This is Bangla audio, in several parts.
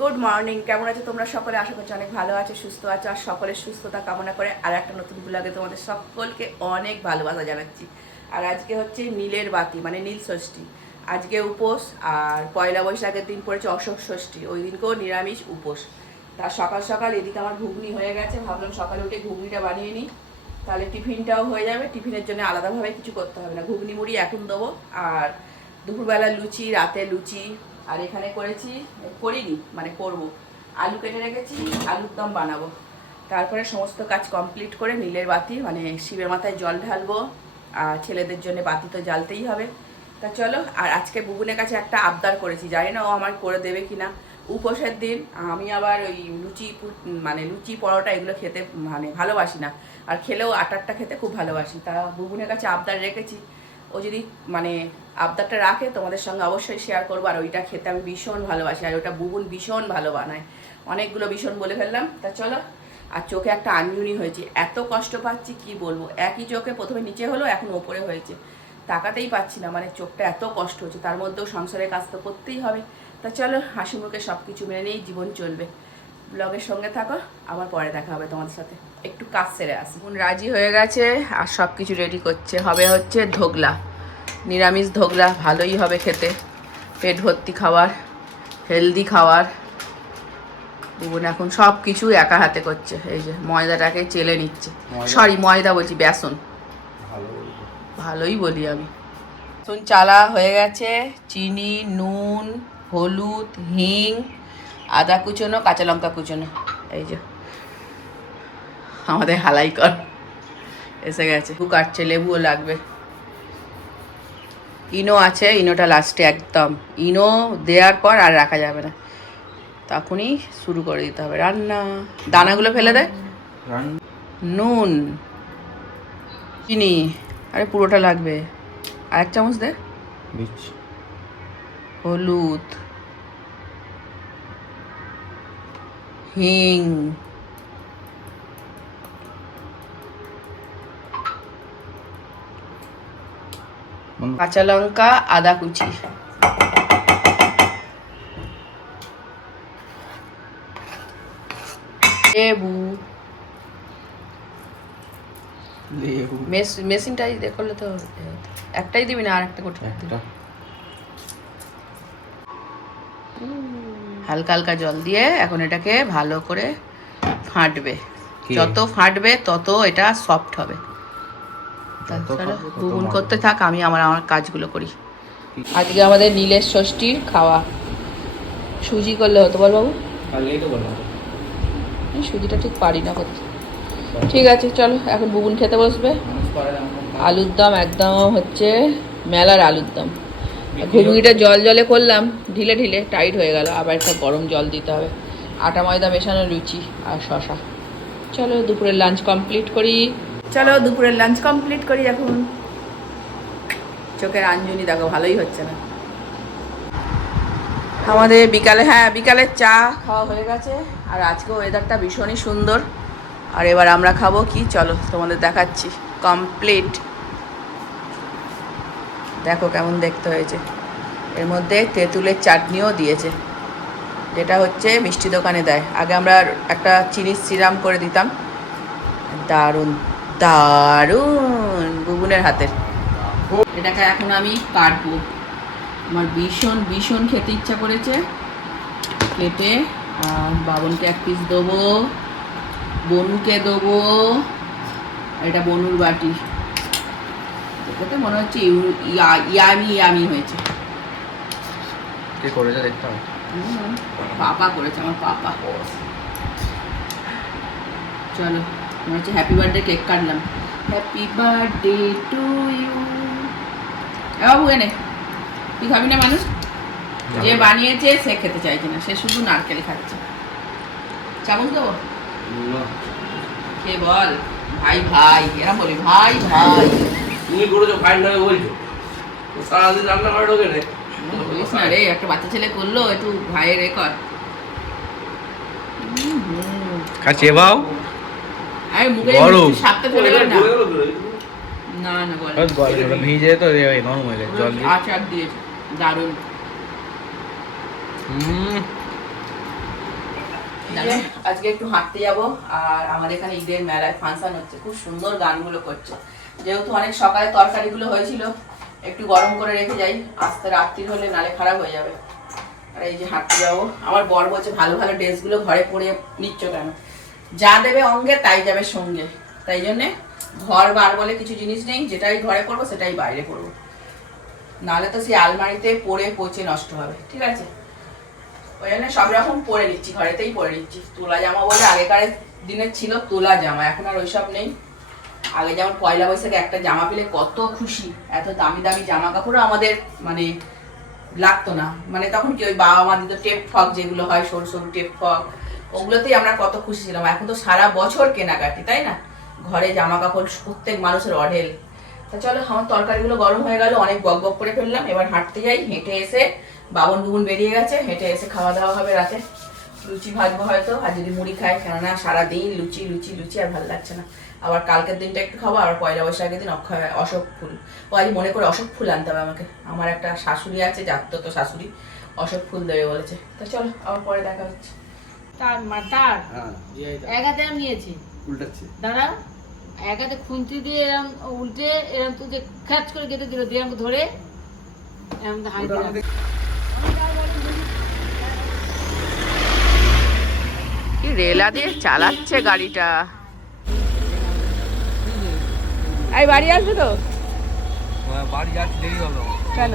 গুড মর্নিং কেমন আছো তোমরা সকলে? আশা করছি অনেক ভালো আছো, সুস্থ আছো, আর সকলের সুস্থতা কামনা করে আর একটা নতুন ব্লগে তোমাদের সকলকে অনেক ভালোবাসা জানাচ্ছি। আর আজকে হচ্ছে নীলের বাতি মানে নীল ষষ্ঠী। আজকে উপোস, আর পয়লা বৈশাখের দিন পড়েছে অশোক ষষ্ঠী, ওই দিনকেও নিরামিষ উপোস। তার সকাল সকাল এদিকে আমার ঘুগনি হয়ে গেছে, ভাবলাম সকালে উঠে ঘুগনিটা বানিয়ে নিই। তাহলে টিফিনটাও হয়ে যাবে, টিফিনের জন্য আলাদাভাবে কিছু করতে হবে না। ঘুগনি মুড়ি এখন দেবো, আর দুপুরবেলা লুচি, রাতে লুচি আর এখানে করেছি, করিনি মানে করব। আলু কেটে রেখেছি, আলুর দম বানাবো। তারপরে সমস্ত কাজ কমপ্লিট করে নীলের বাতি মানে শিবের মাথায় জল ঢালবো। আর ছেলেদের জন্য বাতি তো জ্বালতেই হবে। তা চলো, আর আজকে বুবুনের কাছে একটা আবদার করেছি। জানি না ও আমার করে দেবে কিনা। উপোসের দিন, আমি আবার ওই লুচি মানে লুচি পরোটা এগুলো খেতে মানে ভালোবাসি না। আর খেলেও আটারটা খেতে খুব ভালোবাসি। তা বুবুনের কাছে আবদার রেখেছি। ও যদি মানে আবদারটা রাখে, তোমাদের সঙ্গে অবশ্যই শেয়ার করব। আর ওইটা খেতে আমি ভীষণ ভালোবাসি, আর ওটা বুবুন ভীষণ ভালো বানায়। অনেকগুলো ভীষণ বলে ফেললাম। তা চলো, আর চোখে একটা আঞ্জুনি হয়েছে। এত কষ্ট পাচ্ছি, কি বলব? একই চোখে প্রথমে নিচে হলো, এখন ওপরে হয়েছে। তাকাতেই পাচ্ছি না মানে চোখটা এত কষ্ট হচ্ছে। তার মধ্যেও সংসারের কাজ তো করতেই হবে। তা চলো হাসি মুখে সব কিছু মেনে নিয়েই জীবন চলবে। ব্লগের সঙ্গে থাকো আবার পরে দেখা হবে তোমাদের সাথে। একটু কাজ সেরে আসি। বোন রাজি হয়ে গেছে আর সব কিছু রেডি করছে। হবে হচ্ছে ধোগলা নিরামিষ ধোগলা ভালোই হবে খেতে। পেট ভর্তি খাবার হেলদি খাবার বোন এখন সব কিছু একা হাতে করছে। এই যে ময়দাটাকে চেলে নিচ্ছে। সরি ময়দা বলছি বেসন। ভালোই বলি আমি। শুন চালা হয়ে গেছে। চিনি নুন হলুদ হিং আদা কুচোনো কাঁচা লঙ্কা কুচোনো। এই যে। আমাদের হালাই কর। এসে গেছে। দু কাটছে লেবুও লাগবে। ইনো আছে ইনোটা লাস্টে একদম। ইনো দেওয়ার পর আর রাখা যাবে না। তখনই শুরু করে দিতে হবে। রান্না। দানাগুলো ফেলে দেয় নুন। চিনি। আরে পুরোটা লাগবে। আর এক চামচ দে। হলুদ। হিং। কাঁচা লঙ্কা আদা কুচি লেবু লেবু। মেশিনটাই করলে তো একটাই দিবি না আর একটা করতে হালকা হালকা জল দিয়ে এখন এটাকে ভালো করে ফাটবে। যত ফাটবে তত এটা সফট হবে। তা যত চলো গুগুন করতে থাক আমি আমার আমার কাজগুলো করি। আজকে আমাদের নীলের ষষ্ঠীর খাওয়া। সুজি করলে হতো বল বাবু? সুজিটা ঠিক পারি না করতে। ঠিক আছে চলো এখন বুবুন খেতে বসবে। আলুর দম একদম হচ্ছে মেলার আলুর দম। ঘুগনিটা জল জলে করলাম, ঢিলে ঢিলে টাইট হয়ে গেল। আবার একটা গরম জল দিতে হবে। আটা, ময়দা মেশানো লুচি আর শশা। চলো দুপুরের লাঞ্চ কমপ্লিট করি। চলো দুপুরের লাঞ্চ কমপ্লিট করি এখন। চোখের আঞ্জনি দেখো, ভালোই হচ্ছে না। আমাদের বিকালে হ্যাঁ বিকালের চা খাওয়া হয়ে গেছে। আর আজকে ওয়েদারটা ভীষণই সুন্দর। আর এবার আমরা খাব কি? চলো তোমাদের দেখাচ্ছি। কমপ্লিট দেখো কেমন দেখতে হয়েছে। এর মধ্যে তেঁতুলের চাটনিও দিয়েছে। যেটা হচ্ছে মিষ্টি দোকানে দেয়। আগে আমরা একটা চিনির সিরাম করে দিতাম। দারুণ দারুণ বুবুনের হাতের। এটাকে এখন আমি কাটবো। আমার ভীষণ ভীষণ খেতে ইচ্ছা করেছে। কেটে আর বাবনকে এক পিস দেবো, বনুকে দেবো এটা বনুর বাটি। দেখতে মনে হচ্ছে ইয়ামি ইয়ামি হয়েছে। কে করেছে দেখতে হবে। পাপা করেছে আমার পাপা। চলো মনে হচ্ছে হ্যাপি বার্থডে কেক কাটলাম। হ্যাপি বার্থডে টু ইউ বাবু এনে। তুই খাবি না মানুষ? যে বানিয়েছে সে খেতে চাইছে না। সে শুধু নারকেল খাচ্ছে। চামচ দেবো? কে বল। ভাই ভাই এরা বলি ভাই ভাই। তুমি করেছ ফাইন নয় বলছো। সারাদিন রান্না করে ঢোকে রে বলিস না রে একটা বাচ্চা ছেলে করল একটু ভাইয়ের এ কর। হুম, হুম। কাছে বাও আরে মুখে সাপটা ফেলে গেল না। বলে গেলো তো রে। না না বল ভিজে তো নরম হয়ে জল দিয়ে। আচার দিয়েছে দারুণ। হুম। আজকে একটু হাঁটতে যাব আর আমাদের এখানে ঈদের মেলায় ফাংশন হচ্ছে খুব সুন্দর গানগুলো করছে। যেহেতু অনেক সকালে তরকারিগুলো হয়েছিল, একটু গরম করে রেখে যাই, আস্তে রাত্রি হলে নালে খারাপ হয়ে যাবে। আর এই যে হাঁটতে যাব, আমার বর বলছে ভালো ভালো ড্রেসগুলো ঘরে পরে নিচ্ছ কেন? যা দেবে অঙ্গে, তাই যাবে সঙ্গে। তাই জন্যে ঘর বার বলে কিছু জিনিস নেই, যেটাই ঘরে পরবো সেটাই বাইরে পরবো নাহলে তো সেই আলমারিতে পরে পচে নষ্ট হবে, ঠিক আছে? ওই জন্য সব রকম পরে নিচ্ছি, ঘরেতেই পরে নিচ্ছি। তোলা জামা বলে আগেকার দিনের ছিল তোলা জামা, এখন আর ওইসব নেই। আগে যেমন পয়লা বৈশাখে একটা জামা পেলে কত খুশি, এত দামি দামি জামা কাপড়ও আমাদের মানে লাগতো না। মানে তখন কি ওই বাবা মা দিত টেপ ফক যেগুলো হয়, সরু সরু টেপ ফক, ওগুলোতেই আমরা কত খুশি ছিলাম। এখন তো সারা বছর কেনাকাটি, তাই না? ঘরে জামা কাপড় প্রত্যেক মানুষের অঢেল। তা চলো, আমার তরকারিগুলো গরম হয়ে গেল, অনেক বক বক করে ফেললাম। এবার হাঁটতে যাই, হেঁটে এসে বাবন বুবুন বেরিয়ে গেছে, হেঁটে এসে খাওয়া দাওয়া হবে রাতে। লুচি ভাজবো হয়তো আর যদি মুড়ি খায় কেননা সারাদিন লুচি লুচি লুচি আর ভালো লাগছে না। আবার কালকের দিনটা একটু খাব আর পয়লা বৈশাখের দিন অক্ষয় অশোক ফুল। ও আজ মনে করে অশোক ফুল আনতে হবে আমাকে। আমার একটা শাশুড়ি আছে যাত্র তো শাশুড়ি অশোক ফুল দেবে বলেছে। তা চলো আবার পরে দেখা হচ্ছে। তার মা তার? হ্যাঁ এক হাতে আমি নিয়েছি। উল্টাচ্ছে। দাঁড়া এক হাতে খুন্তি দিয়ে এরম উল্টে এরম তুই যে খ্যাচ করে কেটে দিল দিয়ে আমাকে ধরে এরম হাই দিলাম কি রেলা দিয়ে চালাচ্ছে গাড়িটা? এই বাড়ি আসবে তো? বাড়ি যাচ্ছে দেরি হলো। কেন?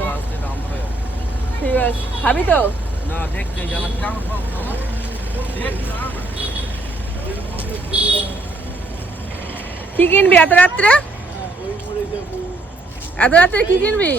ঠিক আছে খাবি তো? না দেখতে জানা কেমন কি কিনবি এত রাত্রে? এত রাত্রে কি কিনবি?